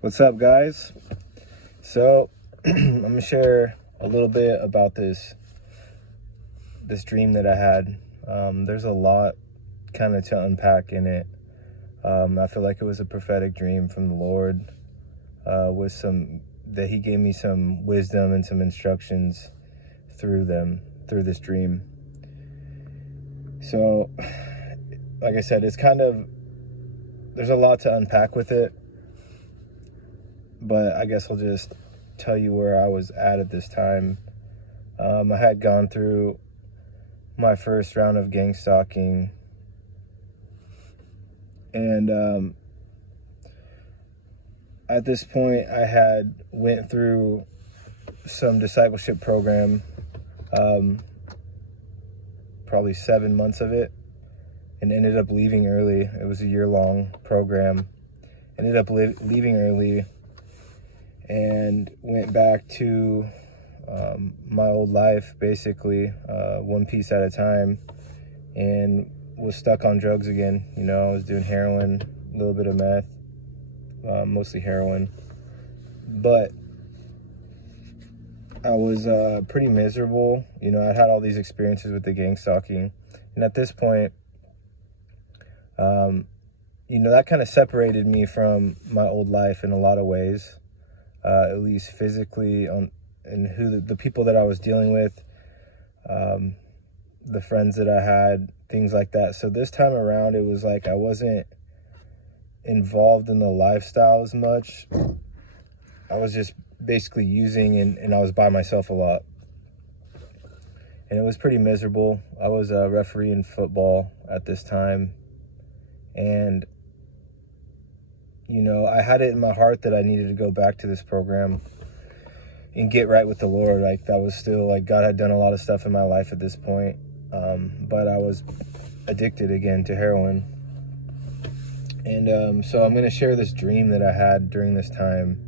What's up, guys? So I'm gonna share a little bit about this dream that I had. There's a lot kind of to unpack in it. I feel like it was a prophetic dream from the Lord, with He gave me some wisdom and some instructions through this dream. So, like I said, there's a lot to unpack with it. But I guess I'll just tell you where I was at this time. I had gone through my first round of gangstalking, and at this point I had went through some discipleship program, probably 7 months of it, and ended up leaving early. It was a year-long program. Ended up leaving early and went back to my old life, basically, one piece at a time, and was stuck on drugs again. I was doing heroin, a little bit of meth, mostly heroin, but I was pretty miserable. I'd had all these experiences with the gang stalking, and at this point, that kind of separated me from my old life in a lot of ways. At least physically, and who the people that I was dealing with, the friends that I had, things like that. So this time around, it was like I wasn't involved in the lifestyle as much. I was just basically using, and I was by myself a lot. And it was pretty miserable. I was a referee in football at this time. And I had it in my heart that I needed to go back to this program and get right with the Lord. Like, that was still, like, God had done a lot of stuff in my life at this point. But I was addicted again to heroin. And so I'm going to share this dream that I had during this time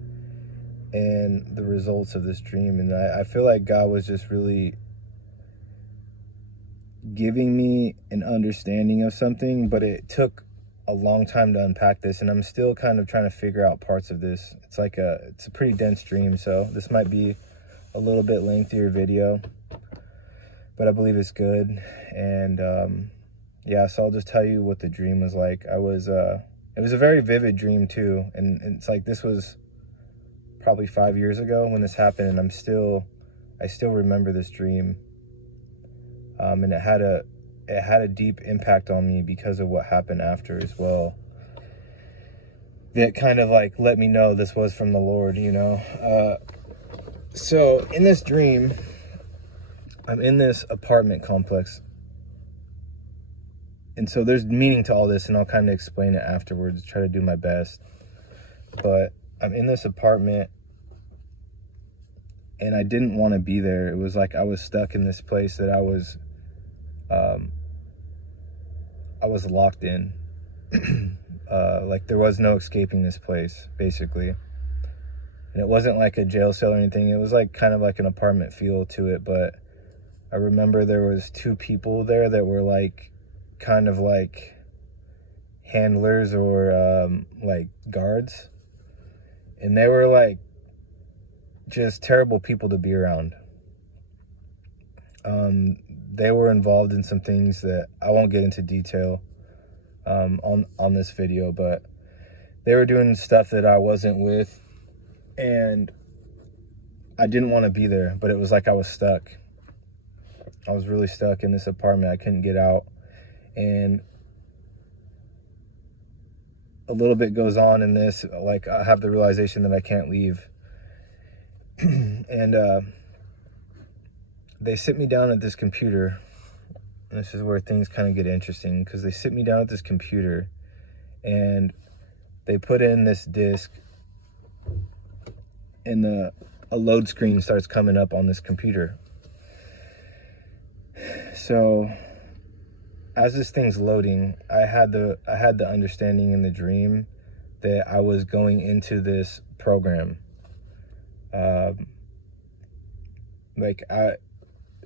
and the results of this dream. And I feel like God was just really giving me an understanding of something, but it took a long time to unpack this, and I'm still kind of trying to figure out parts of this. It's a pretty dense dream, so this might be a little bit lengthier video, but I believe it's good. And yeah, so I'll just tell you what the dream was like. It was a very vivid dream too, and it's like this was probably 5 years ago when this happened, and I still remember this dream. And it had a deep impact on me because of what happened after as well. That kind of like let me know this was from the Lord, So in this dream, I'm in this apartment complex. And so there's meaning to all this, and I'll kind of explain it afterwards, try to do my best. But I'm in this apartment, and I didn't want to be there. It was like I was stuck in this place that I was locked in. Like there was no escaping this place, basically. And it wasn't like a jail cell or anything. It was like kind of like an apartment feel to it. But I remember there was 2 people there that were like kind of like handlers or like guards. And they were like just terrible people to be around. They were involved in some things that I won't get into detail on this video, but they were doing stuff that I wasn't with, and I didn't want to be there, but it was like I was stuck. I was really stuck in this apartment. I couldn't get out, and a little bit goes on in this, like I have the realization that I can't leave. And they sit me down at this computer. And this is where things kind of get interesting, because they sit me down at this computer and they put in this disc, and a load screen starts coming up on this computer. So as this thing's loading, I had the understanding in the dream that I was going into this program.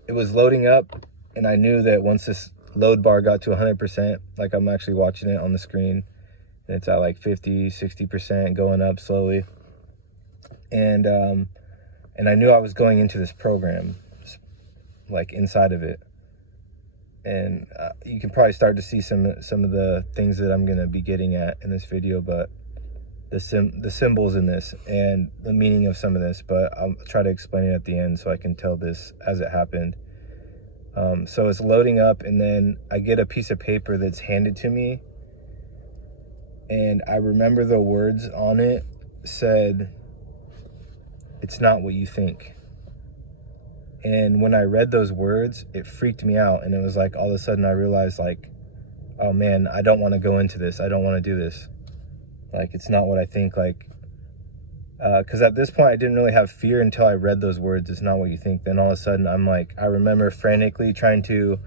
It was loading up, and I knew that once this load bar got to 100%, like I'm actually watching it on the screen, and it's at like 50-60% going up slowly. And I knew I was going into this program, like inside of it. And you can probably start to see some of the things that I'm going to be getting at in this video, but the symbols in this and the meaning of some of this, but I'll try to explain it at the end so I can tell this as it happened. So it's loading up, and then I get a piece of paper that's handed to me, and I remember the words on it said, "It's not what you think." And when I read those words, it freaked me out. And it was like, all of a sudden I realized, like, oh man, I don't want to go into this. I don't want to do this. Like, it's not what I think. Like, because at this point I didn't really have fear until I read those words. It's not what you think. Then all of a sudden I'm like, I remember frantically trying to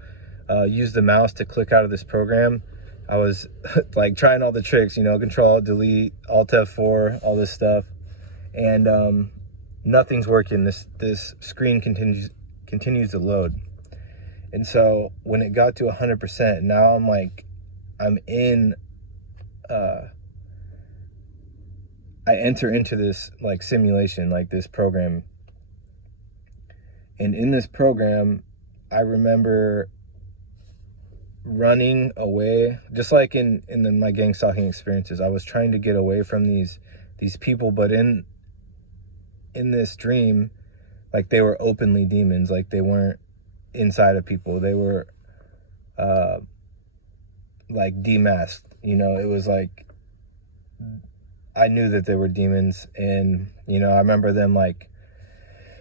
use the mouse to click out of this program. I was like trying all the tricks, you know, Control, Delete, Alt F4, all this stuff. And nothing's working. This screen continues to load. And so when it got to 100%, now I'm like, I'm in, I enter into this like simulation, like this program. And in this program, I remember running away, just like in my gangstalking experiences. I was trying to get away from these people, but in this dream, like they were openly demons. Like they weren't inside of people. They were like demasked, you know. It was like I knew that they were demons. And you know, I remember them like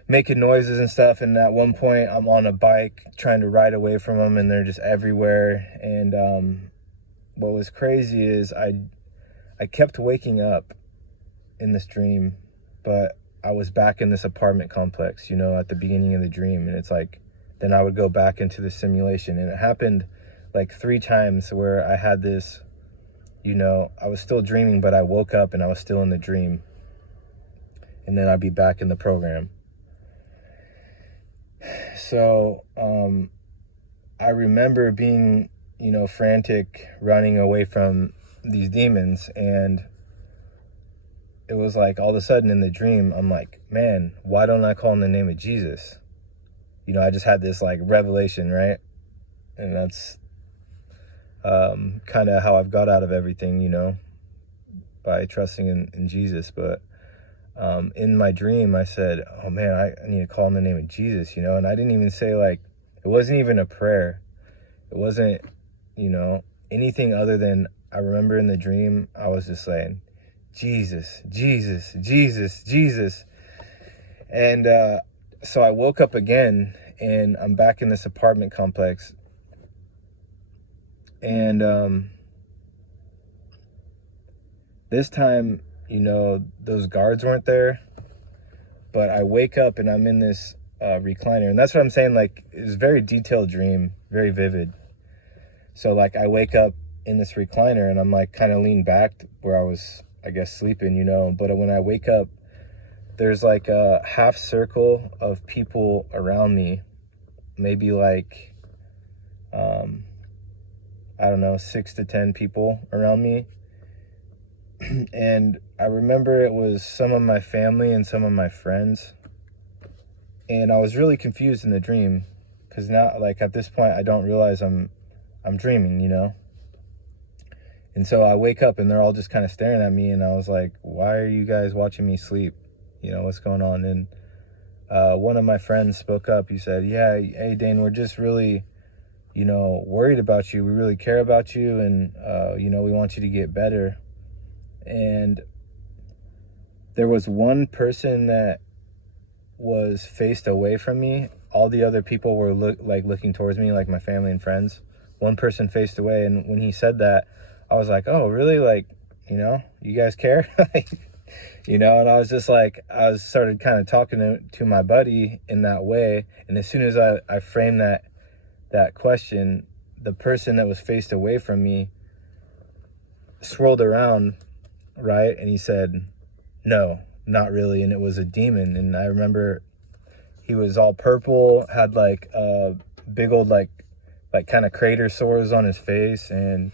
making noises and stuff, and at one point I'm on a bike trying to ride away from them, and they're just everywhere. And what was crazy is I kept waking up in this dream, but I was back in this apartment complex, you know, at the beginning of the dream. And it's like, then I would go back into the simulation. And it happened like 3 times where I had this, you know, I was still dreaming, but I woke up and I was still in the dream. And then I'd be back in the program. So I remember being, you know, frantic, running away from these demons. And it was like all of a sudden in the dream, I'm like, man, why don't I call in the name of Jesus? You know, I just had this like revelation, right? And that's kind of how I've got out of everything, you know, by trusting in Jesus. But in my dream, I said, oh man, I need to call in the name of Jesus, you know. And I didn't even say, like, it wasn't even a prayer. It wasn't, you know, anything other than, I remember in the dream, I was just saying, Jesus, Jesus, Jesus, Jesus. And so I woke up again, and I'm back in this apartment complex. And this time, you know, those guards weren't there. But I wake up and I'm in this recliner. And that's what I'm saying, like, it's a very detailed dream, very vivid. So like I wake up in this recliner and I'm like kind of leaned back where I was, I guess, sleeping, you know. But when I wake up, there's like a half circle of people around me, maybe like, I don't know, 6 to 10 people around me. And I remember it was some of my family and some of my friends. And I was really confused in the dream, because now, like, at this point, I don't realize I'm dreaming, you know. And so I wake up and they're all just kind of staring at me, and I was like, why are you guys watching me sleep? You know, what's going on? And one of my friends spoke up. He said, yeah, hey, Dane, we're just really, you know, worried about you. We really care about you, and, you know, we want you to get better. And there was one person that was faced away from me. All the other people were looking towards me, like my family and friends. One person faced away, and when he said that, I was like, oh, really? Like, you know, you guys care? You know, and I was just like, I started kind of talking to my buddy in that way. And as soon as I framed that question, the person that was faced away from me swirled around, right? And he said, no, not really. And it was a demon. And I remember he was all purple, had like big old like kind of crater sores on his face. And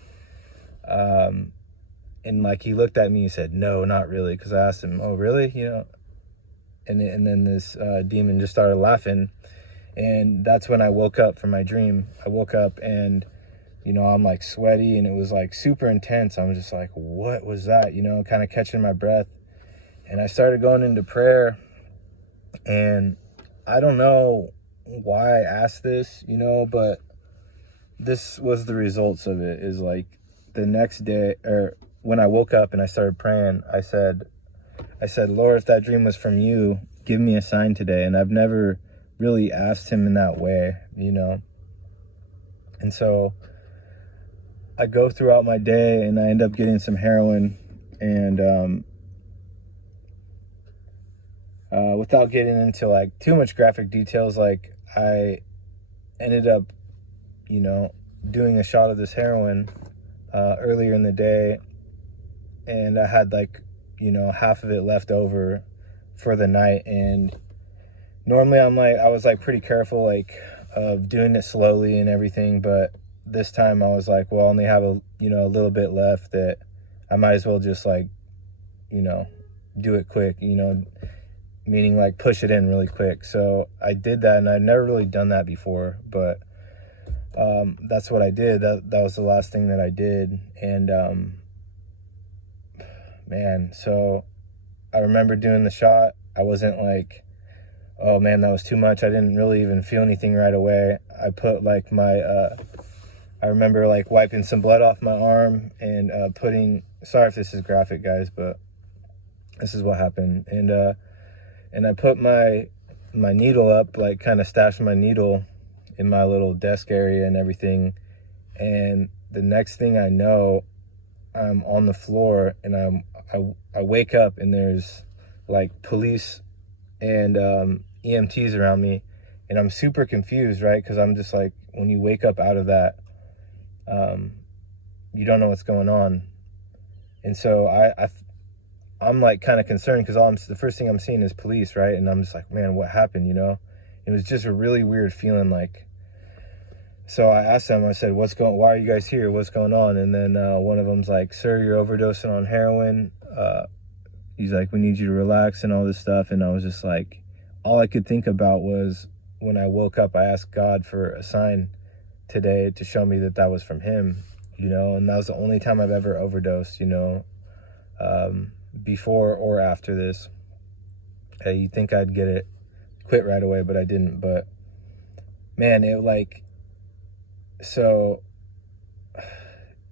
And like, he looked at me and said, no, not really. Cause I asked him, oh, really? And then this demon just started laughing. And that's when I woke up from my dream. I woke up and, I'm like sweaty, and it was like super intense. I'm just like, what was that? Kind of catching my breath. And I started going into prayer, and I don't know why I asked this, but this was the results of it. Is like the next day, or when I woke up and I started praying, I said, Lord, if that dream was from you, give me a sign today. And I've never really asked him in that way, And so I go throughout my day, and I end up getting some heroin, and without getting into like too much graphic details, like I ended up, doing a shot of this heroin earlier in the day, and I had like, half of it left over for the night. And normally I was like pretty careful, like, of doing it slowly and everything, but this time I was like, well, I only have a little bit left, that I might as well just like, do it quick, meaning like push it in really quick. So I did that, and I'd never really done that before, but that's what I did. That was the last thing that I did. And man, so I remember doing the shot. I wasn't like, oh man, that was too much. I didn't really even feel anything right away. I put like I remember like wiping some blood off my arm, and sorry if this is graphic, guys, but this is what happened. And I put my needle up, like kind of stashed my needle in my little desk area and everything. And the next thing I know, I'm on the floor, and I wake up, and there's like police and EMTs around me, and I'm super confused, right? Because I'm just like, when you wake up out of that, you don't know what's going on. And so I'm like kind of concerned, because the first thing I'm seeing is police, right? And I'm just like, man, what happened? It was just a really weird feeling, like. So I asked them, I said, why are you guys here? What's going on? And then one of them's like, sir, you're overdosing on heroin. He's like, we need you to relax and all this stuff. And I was just like, all I could think about was, when I woke up, I asked God for a sign today to show me that was from him, and that was the only time I've ever overdosed, before or after this. You'd think I'd quit right away, but I didn't. But man, it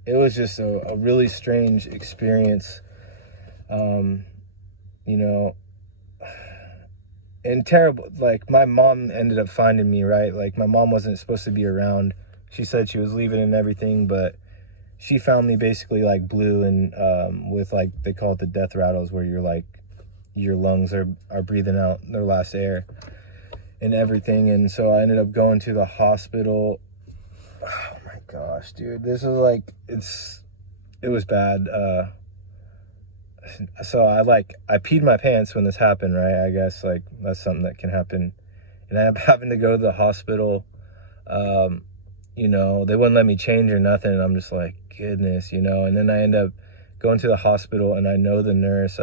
was just a really strange experience, and terrible. Like, my mom ended up finding me, right? Like, my mom wasn't supposed to be around. She said she was leaving and everything, but she found me basically like blue, and with like, they call it the death rattles, where you're like, your lungs are breathing out their last air and everything. And so I ended up going to the hospital. Oh my gosh, dude, this was like, it was bad. So I peed my pants when this happened, right? I guess like that's something that can happen. And I ended up having to go to the hospital. They wouldn't let me change or nothing. And I'm just like, goodness, and then I end up going to the hospital, and I know the nurse.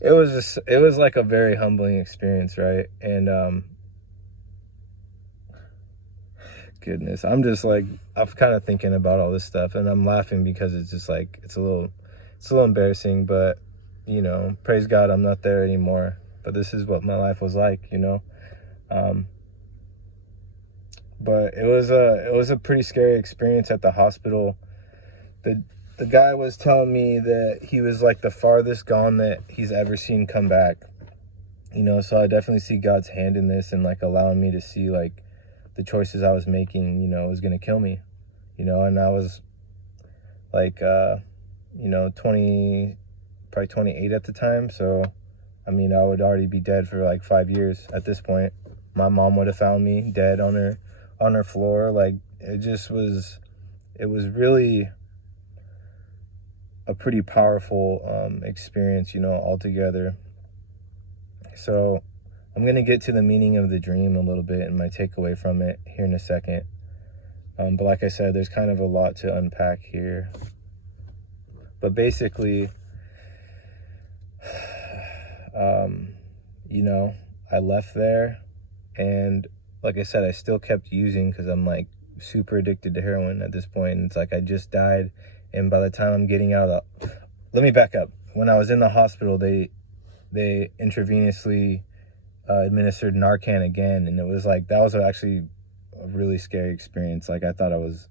It was like a very humbling experience, right? And goodness, I'm just like, I'm kind of thinking about all this stuff, and I'm laughing because it's just like, it's a little embarrassing, but praise God, I'm not there anymore. But this is what my life was like, but it was a pretty scary experience at the hospital. The guy was telling me that he was like the farthest gone that he's ever seen come back, so I definitely see God's hand in this, and like allowing me to see like the choices I was making, was going to kill me, and I was like, 20, probably 28 at the time. So, I mean, I would already be dead for like 5 years at this point. My mom would have found me dead on her floor. Like, it was really a pretty powerful experience, altogether. So I'm going to get to the meaning of the dream a little bit and my takeaway from it here in a second. But like I said, there's kind of a lot to unpack here. But basically, you know, I left there, and like I said, I still kept using because I'm like super addicted to heroin at this point. And it's like I just died, and by the time I'm getting out of the... Let me back up. When I was in the hospital, they intravenously administered Narcan again, and it was like, that was actually a really scary experience. Like, I thought I was...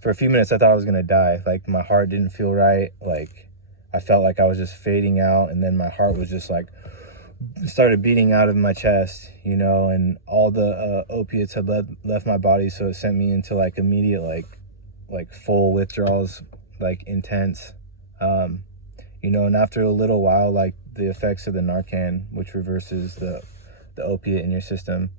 For a few minutes, I thought I was gonna die. Like, my heart didn't feel right. Like, I felt like I was just fading out, and then my heart was just like started beating out of my chest, you know, and all the opiates had left my body, so it sent me into like immediate like full withdrawals, like intense, you know. And after a little while, like the effects of the Narcan, which reverses the opiate in your system,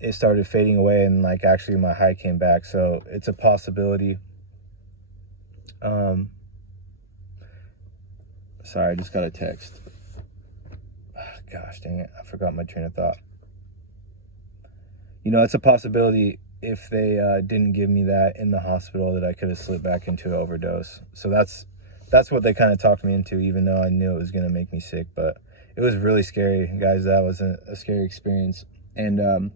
it started fading away, and like actually my high came back. So it's a possibility. Sorry, I just got a text. Gosh dang it, I forgot my train of thought. You know, it's a possibility if they didn't give me that in the hospital, that I could have slipped back into an overdose. So that's what they kind of talked me into, even though I knew it was going to make me sick. But it was really scary, guys. That was a scary experience. And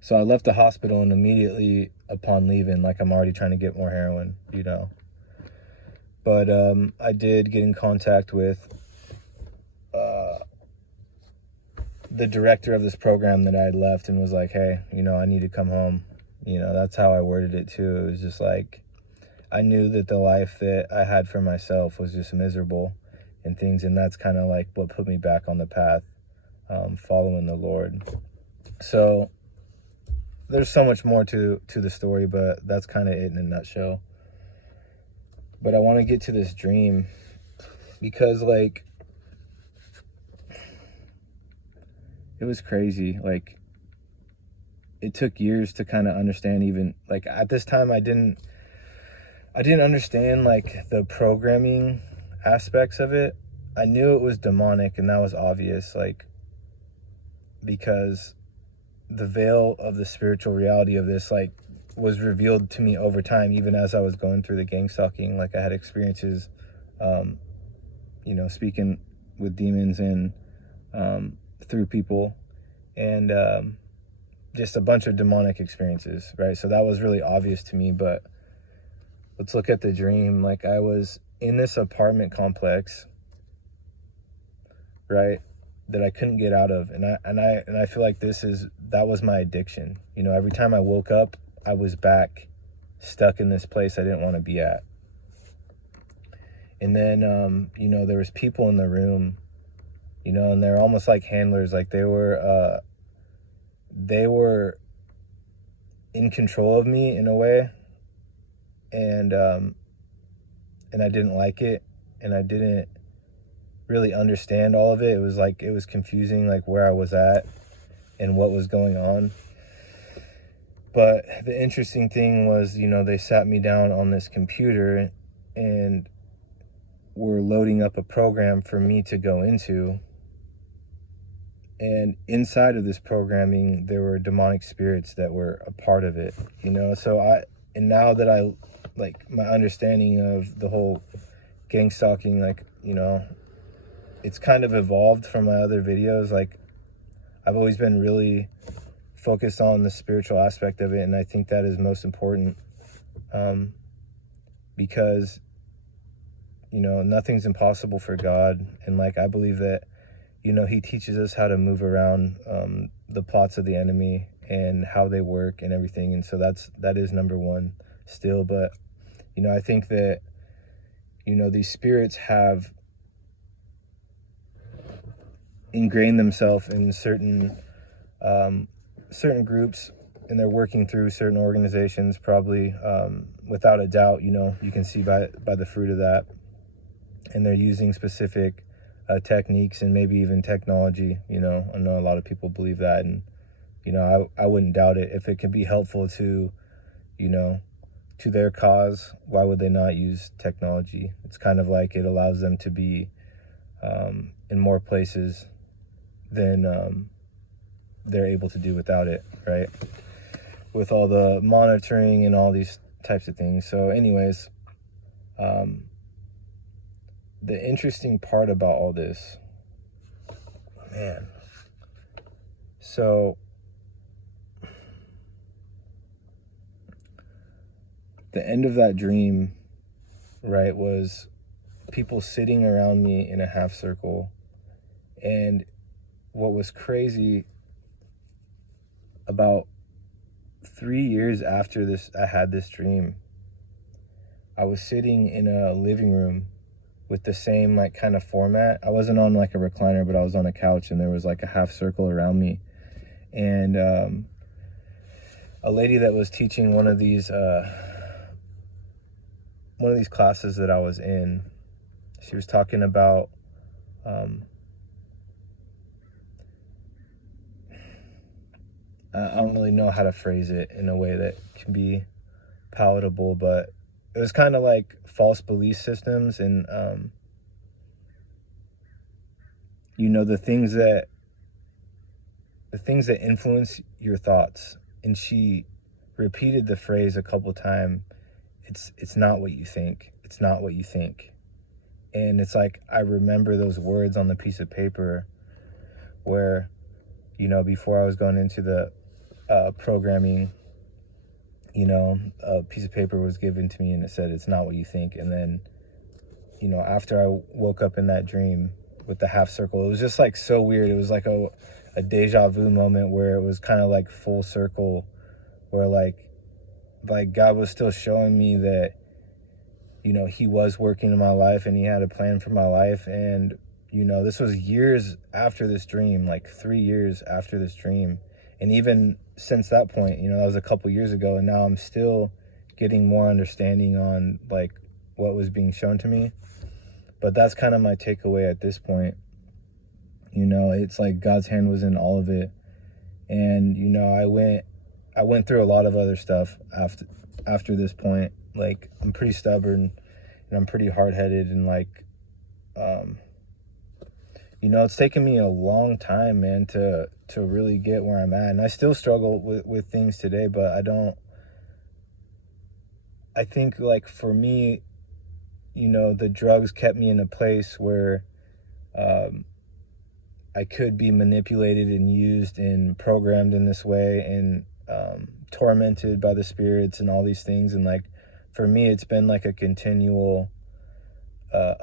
so I left the hospital, and immediately upon leaving, like, I'm already trying to get more heroin, you know. But I did get in contact with the director of this program that I had left, and was like, hey, you know, I need to come home. You know, that's how I worded it too. It was just like, I knew that the life that I had for myself was just miserable and things, and that's kind of like what put me back on the path, following the Lord. So there's so much more to the story, but that's kind of it in a nutshell. But I want to get to this dream because, like, it was crazy. Like, it took years to kind of understand. Even like at this time, I didn't understand like the programming aspects of it. I knew it was demonic, and that was obvious, like, because the veil of the spiritual reality of this, like, was revealed to me over time, even as I was going through the gangstalking. Like, I had experiences, you know, speaking with demons and through people, and just a bunch of demonic experiences, right? So that was really obvious to me. But let's look at the dream. Like, I was in this apartment complex, right, that I couldn't get out of, and I feel like that was my addiction. You know, every time I woke up, I was back stuck in this place I didn't want to be at. And then you know, there was people in the room, you know, and they're almost like handlers. Like, they were in control of me in a way, and I didn't like it, and I didn't really understand all of it. It was like, it was confusing, like, where I was at and what was going on. But the interesting thing was, you know, they sat me down on this computer and were loading up a program for me to go into. And inside of this programming, there were demonic spirits that were a part of it, you know. So now that I, like, my understanding of the whole gangstalking, like, you know, it's kind of evolved from my other videos. Like, I've always been really focused on the spiritual aspect of it, and I think that is most important, because, you know, nothing's impossible for God. And, like, I believe that, you know, he teaches us how to move around the plots of the enemy and how they work and everything. And so that is number one still. But, you know, I think that, you know, these spirits have ingrained themselves in certain groups, and they're working through certain organizations, probably, without a doubt. You know, you can see by the fruit of that. And they're using specific techniques and maybe even technology. You know, I know a lot of people believe that, and, you know, I wouldn't doubt it. If it could be helpful to, you know, to their cause, why would they not use technology? It's kind of like it allows them to be in more places than they're able to do without it, right? with all the monitoring and all these types of things. So anyways, the interesting part about all this, man, so the end of that dream, right, was people sitting around me in a half circle. And what was crazy, about 3 years after this, I had this dream, I was sitting in a living room with the same like kind of format. I wasn't on like a recliner, but I was on a couch, and there was like a half circle around me. And a lady that was teaching one of these classes that I was in, she was talking about I don't really know how to phrase it in a way that can be palatable, but it was kind of like false belief systems and the things that influence your thoughts. And she repeated the phrase a couple times. It's not what you think. It's not what you think. And it's like I remember those words on the piece of paper where, before I was going into the programming, a piece of paper was given to me and it said, it's not what you think. And then, after I woke up in that dream with the half circle, it was just like so weird. It was like a deja vu moment where it was kind of like full circle, where like God was still showing me that, he was working in my life and he had a plan for my life. And, this was years after this dream, like 3 years after this dream. And even since that point, that was a couple years ago, and now I'm still getting more understanding on like what was being shown to me. But that's kind of my takeaway at this point. It's like God's hand was in all of it. And, I went through a lot of other stuff after this point. Like, I'm pretty stubborn and I'm pretty hard-headed, and like, it's taken me a long time, man, to really get where I'm at. And I still struggle with things today, but I think like for me, the drugs kept me in a place where I could be manipulated and used and programmed in this way and tormented by the spirits and all these things. And like, for me, it's been like a continual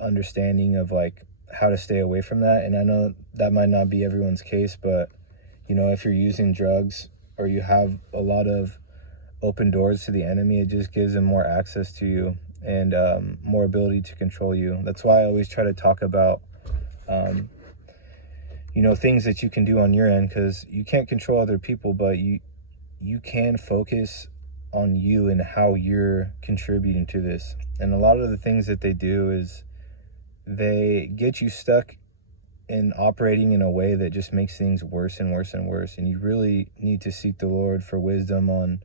understanding of like how to stay away from that. And I know that might not be everyone's case, but if you're using drugs or you have a lot of open doors to the enemy, it just gives them more access to you and more ability to control you. That's why I always try to talk about things that you can do on your end, because you can't control other people, but you can focus on you and how you're contributing to this. And a lot of the things that they do is they get you stuck in operating in a way that just makes things worse and worse and worse. And you really need to seek the Lord for wisdom on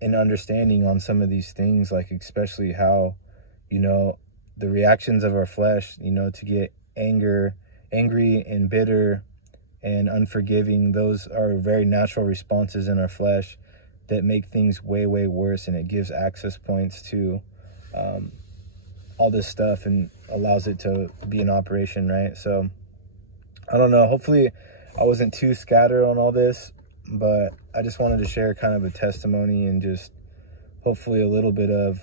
and understanding on some of these things, like especially how, the reactions of our flesh, to get angry and bitter and unforgiving. Those are very natural responses in our flesh that make things way, way worse. And it gives access points to all this stuff and allows it to be in operation, right? So I don't know. Hopefully I wasn't too scattered on all this, but I just wanted to share kind of a testimony and just hopefully a little bit of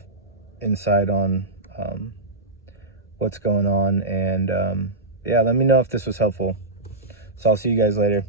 insight on what's going on. And yeah, let me know if this was helpful. So I'll see you guys later.